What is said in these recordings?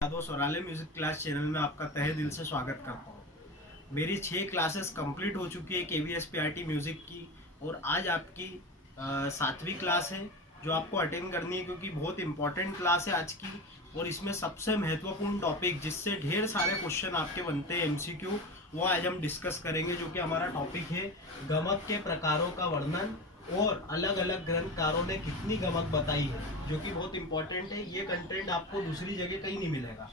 Yadav सौराले music class channel में आपका तहे दिल से स्वागत करता हूँ। मेरी 6 क्लासेस कंप्लीट हो चुकी है KVSPRT म्यूजिक की, और आज आपकी 7वीं क्लास है जो आपको अटेंड करनी है, क्योंकि बहुत इंपॉर्टेंट क्लास है आज की। और इसमें सबसे महत्वपूर्ण टॉपिक जिससे ढेर सारे क्वेश्चन आपके बनते हैं MCQ, वो आज हम डिस्कस करेंगे, जो कि हमारा टॉपिक है गमक के प्रकारों का वर्णन और अलग अलग ग्रंथकारों ने कितनी गमक बताई है, जो कि बहुत इंपॉर्टेंट है। ये कंटेंट आपको दूसरी जगह कहीं नहीं मिलेगा।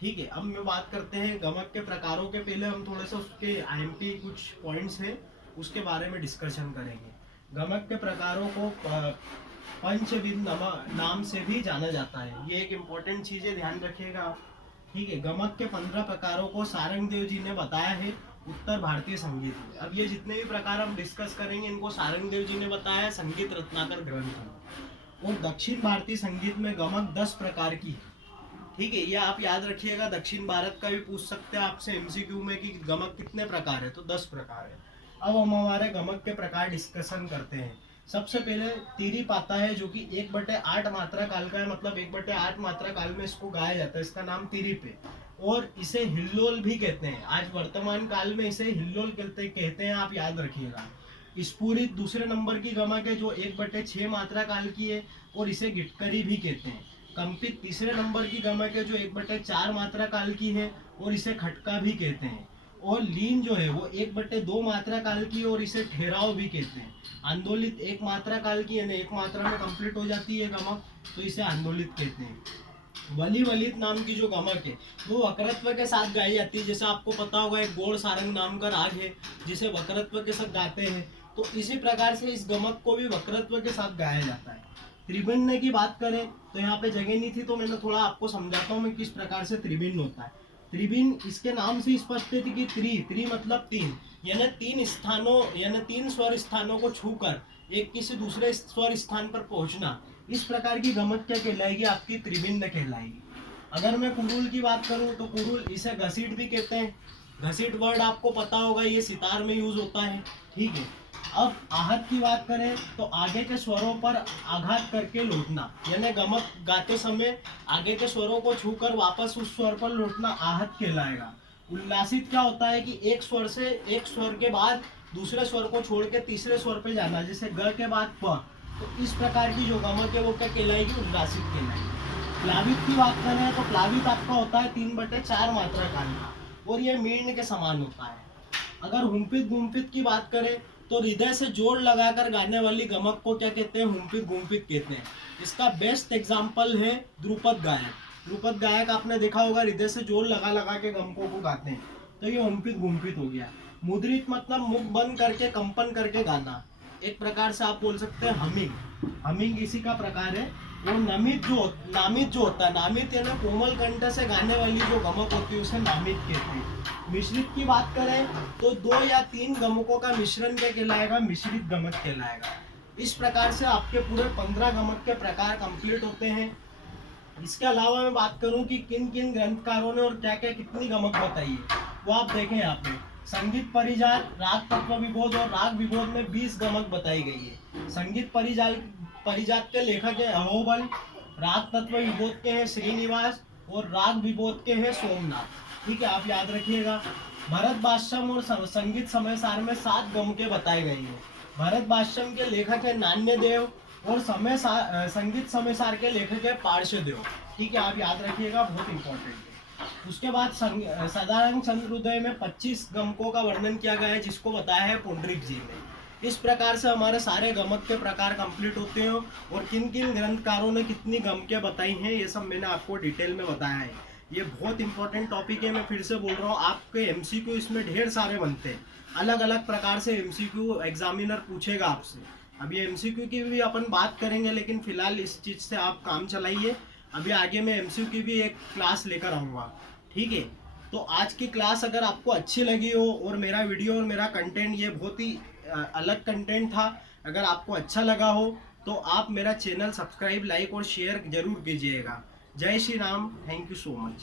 ठीक है, अब मैं बात करते हैं गमक के प्रकारों के। पहले हम थोड़ा सा उसके IMP कुछ पॉइंट्स हैं उसके बारे में डिस्कशन करेंगे। गमक के प्रकारों को पंचविध नाम से भी जाना जाता है। ये एक इम्पोर्टेंट चीज़ है, ध्यान रखिएगा। ठीक है, गमक के 15 प्रकारों को सारंगदेव जी ने बताया है उत्तर भारतीय संगीत में। अब ये जितने भी प्रकार हम डिस्कस करेंगे, इनको सारंगदेव जी ने बताया संगीत रत्नाकर ग्रंथ में। और दक्षिण भारतीय संगीत में गमक 10 प्रकार की है। ठीक है, ये आप याद रखिएगा। दक्षिण भारत का भी पूछ सकते हैं आपसे MCQ में कि गमक कितने प्रकार है, तो 10 प्रकार है। अब हम हमारे गमक के प्रकार डिस्कशन करते हैं। सबसे पहले तिरिप आता है, जो कि 1/8 मात्रा काल का है, मतलब 1/8 मात्रा काल में इसको गाया जाता है। इसका नाम तिरिप है, और इसे हिल्लोल भी कहते हैं। आज वर्तमान काल में इसे हिल्लोल कहते हैं, आप याद रखिएगा। स्फुरित दूसरे नंबर की गमक है, जो 1/6 मात्रा काल की है, और इसे गिटकरी भी कहते हैं। कंपित तीसरे नंबर की गमक है, जो 1/4 मात्रा काल की है, और इसे खटका भी कहते हैं। और लीन जो है वो 1/2 मात्रा काल की, और इसे ठहराव भी कहते हैं। आंदोलित 1 मात्रा काल की है, 1 मात्रा में कंप्लीट हो जाती है गमक, तो इसे आंदोलित कहते हैं। वली वलित नाम की जो गमक है वो वक्रत्व के साथ गाई जाती है। जैसे आपको पता होगा, एक गौड़ सारंग नाम का राग है जिसे वक्रत्व के साथ गाते हैं, तो इसी प्रकार से इस गमक को भी वक्रत्व के साथ गाया जाता है। त्रिभिन्न की बात करें तो यहाँ पे जगह नहीं थी, तो मैंने थोड़ा आपको समझाता हूँ मैं किस प्रकार से त्रिभिन्न होता है। त्रिभिन्न इसके नाम से स्पष्ट है कि त्रि मतलब 3, यानी 3 स्थानों यानी 3 स्वर स्थानों को छूकर एक किसी दूसरे स्वर स्थान पर पहुंचना, इस प्रकार की गमक क्या कहलाएगी? आपकी त्रिभिन्न कहलाएगी। अगर मैं कुरुल की बात करूं तो कुरुल इसे घसीट भी कहते हैं। घसीट वर्ड आपको पता होगा, ये सितार में यूज होता है। ठीक है, अब आहत की बात करें तो आगे के स्वरों पर आघात करके लौटना, यानी गमक गाते समय आगे के स्वरों को छूकर वापस उस स्वर पर लौटना आहत कहलाएगा। उल्लासित क्या होता है कि एक स्वर के बाद दूसरे स्वर को छोड़ के तीसरे स्वर पे जाना, जैसे ग के बाद प। तो इस प्रकार की जो गमक है वो क्या कहलाएगी? उल्लासित कहलाएगी। प्लावित की बात करें तो प्लावित आपका होता है 3/4 मात्रा काल का, और ये मीर्ण के समान होता है। अगर हुम्पित गुम्पित की बात करें तो हृदय से जोड़ लगाकर गाने वाली गमक को क्या कहते हैं? हुम्पित गुम्पित कहते हैं। इसका बेस्ट एग्जाम्पल है ध्रुपद गायक। ध्रुपद गायक आपने देखा होगा, हृदय से जोड़ लगा लगा के गमकों को गाते हैं, तो ये हुम्पित गुम्पित हो गया। मुद्रित मतलब मुख बंद करके कंपन करके गाना, एक प्रकार से आप बोल सकते हैं हमिंग। हमिंग इसी का प्रकार है। और नामित जो होता है, नामित यानी कोमल कंठ से गाने वाली जो गमक होती है उसे नामित कहते हैं। मिश्रित की बात करें तो 2 या 3 गमकों का मिश्रण क्या कहलाएगा? मिश्रित गमक कहलाएगा। इस प्रकार से आपके पूरे 15 गमक के प्रकार कंप्लीट होते हैं। इसके अलावा मैं बात करूं कि किन किन ग्रंथकारों ने और क्या क्या कितनी गमक बताई है, वो आप देखें यहाँ पे। संगीत परिजात, राग तत्व विबोध और राग विबोध में 20 गमक बताई गई है। संगीत परिजात के लेखक है अहोबल, राग तत्व विबोध के हैं श्रीनिवास, और राग विबोध के हैं सोमनाथ। ठीक है, आप याद रखिएगा। भरत भाष्यम और संगीत समय सार में 7 गमकें बताई गई हैं। भरत भाष्यम के लेखक है नान्यदेव, और संगीत समय सार के लेखक है पार्श्वदेव। ठीक है, आप याद रखिएगा, बहुत इंपॉर्टेंट है। उसके बाद सदारंग चंद्रोदय में 25 गमकों का वर्णन किया गया है, जिसको बताया है पुंडरीक जी ने। इस प्रकार से हमारे सारे गमक के प्रकार कंप्लीट होते हैं, और किन किन ग्रंथकारों ने कितनी गमकें बताई हैं ये सब मैंने आपको डिटेल में बताया है। ये बहुत इंपॉर्टेंट टॉपिक है, मैं फिर से बोल रहा हूँ। आपके MCQ इसमें ढेर सारे बनते हैं, अलग अलग प्रकार से MCQ एग्जामिनर पूछेगा आपसे। अभी MCQ की भी अपन बात करेंगे, लेकिन फिलहाल इस चीज़ से आप काम चलाइए। अभी आगे मैं MCQ की भी एक क्लास लेकर आऊँगा। ठीक है, तो आज की क्लास अगर आपको अच्छी लगी हो, और मेरा वीडियो और मेरा कंटेंट ये बहुत ही अलग कंटेंट था, अगर आपको अच्छा लगा हो तो आप मेरा चैनल सब्सक्राइब, लाइक और शेयर जरूर कीजिएगा। जय Shri Ram, thank you so much.